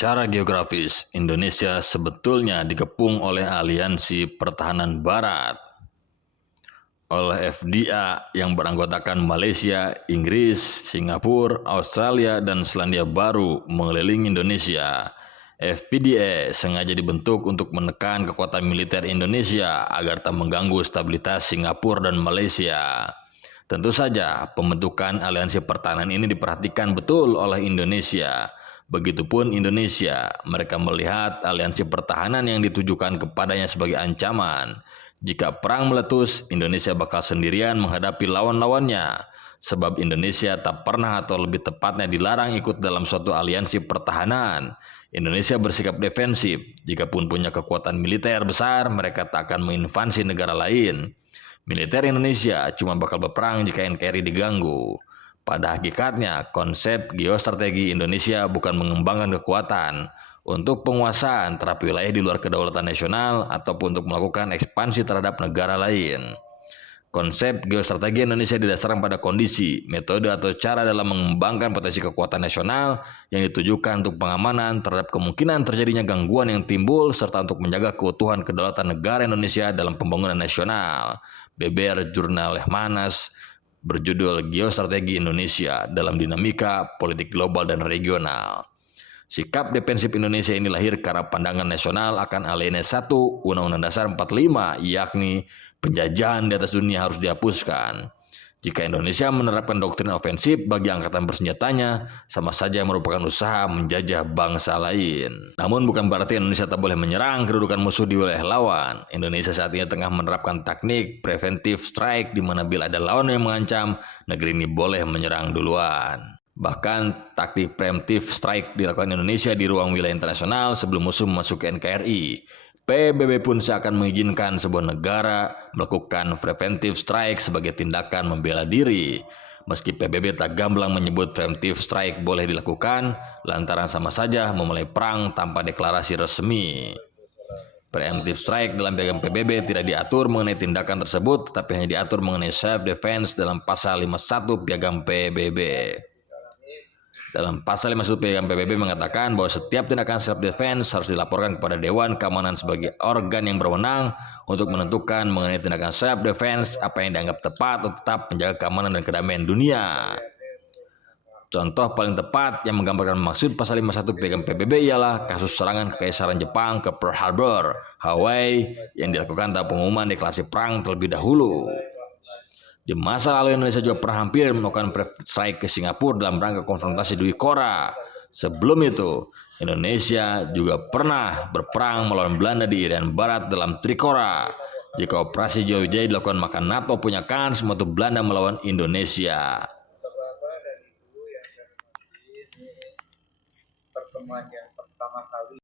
Secara geografis, Indonesia sebetulnya dikepung oleh aliansi pertahanan barat oleh FDA yang beranggotakan Malaysia, Inggris, Singapura, Australia, dan Selandia Baru mengelilingi Indonesia. FPDA sengaja dibentuk untuk menekan kekuatan militer Indonesia agar tak mengganggu stabilitas Singapura dan Malaysia. Tentu saja, pembentukan aliansi pertahanan ini diperhatikan betul oleh Indonesia. Begitupun Indonesia, mereka melihat aliansi pertahanan yang ditujukan kepadanya sebagai ancaman. Jika perang meletus, Indonesia bakal sendirian menghadapi lawan-lawannya. Sebab Indonesia tak pernah atau lebih tepatnya dilarang ikut dalam suatu aliansi pertahanan. Indonesia bersikap defensif. Jikapun punya kekuatan militer besar, mereka tak akan menginvasi negara lain. Militer Indonesia cuma bakal berperang jika NKRI diganggu. Pada hakikatnya, konsep geostrategi Indonesia bukan mengembangkan kekuatan untuk penguasaan terhadap wilayah di luar kedaulatan nasional ataupun untuk melakukan ekspansi terhadap negara lain. Konsep geostrategi Indonesia didasarkan pada kondisi, metode atau cara dalam mengembangkan potensi kekuatan nasional yang ditujukan untuk pengamanan terhadap kemungkinan terjadinya gangguan yang timbul serta untuk menjaga keutuhan kedaulatan negara Indonesia dalam pembangunan nasional. Beber Jurnal Lehmanas berjudul Geostrategi Indonesia dalam Dinamika Politik Global dan Regional. Sikap defensif Indonesia ini lahir karena pandangan nasional akan alinea 1 Undang-Undang Dasar 45, yakni penjajahan di atas dunia harus dihapuskan. Jika Indonesia menerapkan doktrin ofensif bagi angkatan bersenjatanya, sama saja merupakan usaha menjajah bangsa lain. Namun bukan berarti Indonesia tak boleh menyerang kedudukan musuh di wilayah lawan. Indonesia saat ini tengah menerapkan teknik preventive strike di mana bila ada lawan yang mengancam, negeri ini boleh menyerang duluan. Bahkan taktik preemptive strike dilakukan Indonesia di ruang wilayah internasional sebelum musuh memasuki NKRI. PBB pun seakan mengizinkan sebuah negara melakukan preventive strike sebagai tindakan membela diri. Meski PBB tak gamblang menyebut preemptive strike boleh dilakukan, lantaran sama saja memulai perang tanpa deklarasi resmi. Preemptive strike dalam piagam PBB tidak diatur mengenai tindakan tersebut, tetapi hanya diatur mengenai self-defense dalam pasal 51 piagam PBB. Dalam pasal 51 piagam PBB mengatakan bahwa setiap tindakan self-defense harus dilaporkan kepada Dewan Keamanan sebagai organ yang berwenang untuk menentukan mengenai tindakan self-defense apa yang dianggap tepat untuk tetap menjaga keamanan dan kedamaian dunia. Contoh paling tepat yang menggambarkan maksud pasal 51 piagam PBB ialah kasus serangan Kekaisaran Jepang ke Pearl Harbor, Hawaii yang dilakukan tanpa pengumuman deklarasi perang terlebih dahulu. Di masa lalu Indonesia juga pernah hampir melakukan strike ke Singapura dalam rangka konfrontasi Dwi Kora. Sebelum itu, Indonesia juga pernah berperang melawan Belanda di Irian Barat dalam Trikora. Jika operasi Jaya dilakukan maka NATO punya kans membantu Belanda melawan Indonesia. Pertemuan yang pertama kali